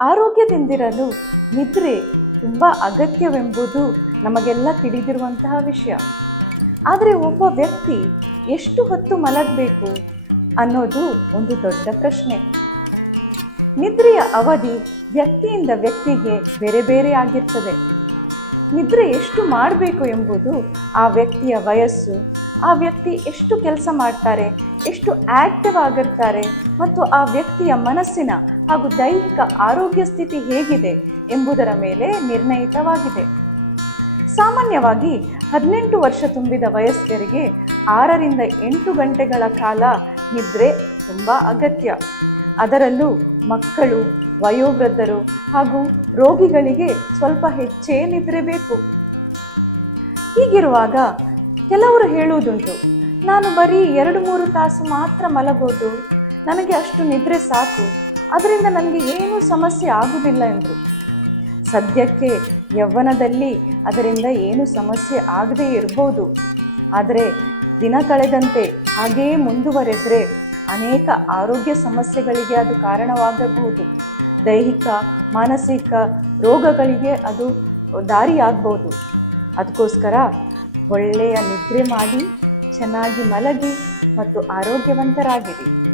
ಆರೋಗ್ಯದಿಂದಿರಲು ನಿದ್ರೆ ತುಂಬ ಅಗತ್ಯವೆಂಬುದು ನಮಗೆಲ್ಲ ತಿಳಿದಿರುವಂತಹ ವಿಷಯ. ಆದರೆ ಒಬ್ಬ ವ್ಯಕ್ತಿ ಎಷ್ಟು ಹೊತ್ತು ಮಲಗಬೇಕು ಅನ್ನೋದು ಒಂದು ದೊಡ್ಡ ಪ್ರಶ್ನೆ. ನಿದ್ರೆಯ ಅವಧಿ ವ್ಯಕ್ತಿಯಿಂದ ವ್ಯಕ್ತಿಗೆ ಬೇರೆ ಬೇರೆ ಆಗಿರ್ತದೆ. ನಿದ್ರೆ ಎಷ್ಟು ಮಾಡಬೇಕು ಎಂಬುದು ಆ ವ್ಯಕ್ತಿಯ ವಯಸ್ಸು, ಆ ವ್ಯಕ್ತಿ ಎಷ್ಟು ಕೆಲಸ ಮಾಡ್ತಾರೆ, ಎಷ್ಟು ಆಕ್ಟಿವ್ ಆಗಿರ್ತಾರೆ ಮತ್ತು ಆ ವ್ಯಕ್ತಿಯ ಮನಸ್ಸಿನ ಹಾಗೂ ದೈಹಿಕ ಆರೋಗ್ಯ ಸ್ಥಿತಿ ಹೇಗಿದೆ ಎಂಬುದರ ಮೇಲೆ ನಿರ್ಣಯಿತವಾಗಿದೆ. ಸಾಮಾನ್ಯವಾಗಿ ಹದಿನೆಂಟು ವರ್ಷ ತುಂಬಿದ ವಯಸ್ಕರಿಗೆ ಆರರಿಂದ ಎಂಟು ಗಂಟೆಗಳ ಕಾಲ ನಿದ್ರೆ ತುಂಬ ಅಗತ್ಯ. ಅದರಲ್ಲೂ ಮಕ್ಕಳು, ವಯೋವೃದ್ಧರು ಹಾಗೂ ರೋಗಿಗಳಿಗೆ ಸ್ವಲ್ಪ ಹೆಚ್ಚೇ ನಿದ್ರೆ ಬೇಕು. ಹೀಗಿರುವಾಗ ಕೆಲವರು ಹೇಳುವುದುಂಟು, ನಾನು ಬರೀ ಎರಡು ಮೂರು ತಾಸು ಮಾತ್ರ ಮಲಗೋದು, ನನಗೆ ಅಷ್ಟು ನಿದ್ರೆ ಸಾಕು. ಅದರಿಂದ ನನಗೆ ಏನೂ ಸಮಸ್ಯೆ ಆಗುವುದಿಲ್ಲ ಎಂದರು. ಸದ್ಯಕ್ಕೆ ಯೌವನದಲ್ಲಿ ಅದರಿಂದ ಏನು ಸಮಸ್ಯೆ ಆಗದೇ ಇರ್ಬೋದು. ಆದರೆ ದಿನ ಕಳೆದಂತೆ ಹಾಗೆಯೇ ಮುಂದುವರೆದರೆ ಅನೇಕ ಆರೋಗ್ಯ ಸಮಸ್ಯೆಗಳಿಗೆ ಅದು ಕಾರಣವಾಗಬಹುದು. ದೈಹಿಕ, ಮಾನಸಿಕ ರೋಗಗಳಿಗೆ ಅದು ದಾರಿಯಾಗಬಹುದು ಅದಕ್ಕೋಸ್ಕರ ಒಳ್ಳೆಯ ನಿದ್ರೆ ಮಾಡಿ, ಚೆನ್ನಾಗಿ ಮಲಗಿ ಮತ್ತು ಆರೋಗ್ಯವಂತರಾಗಿರಿ.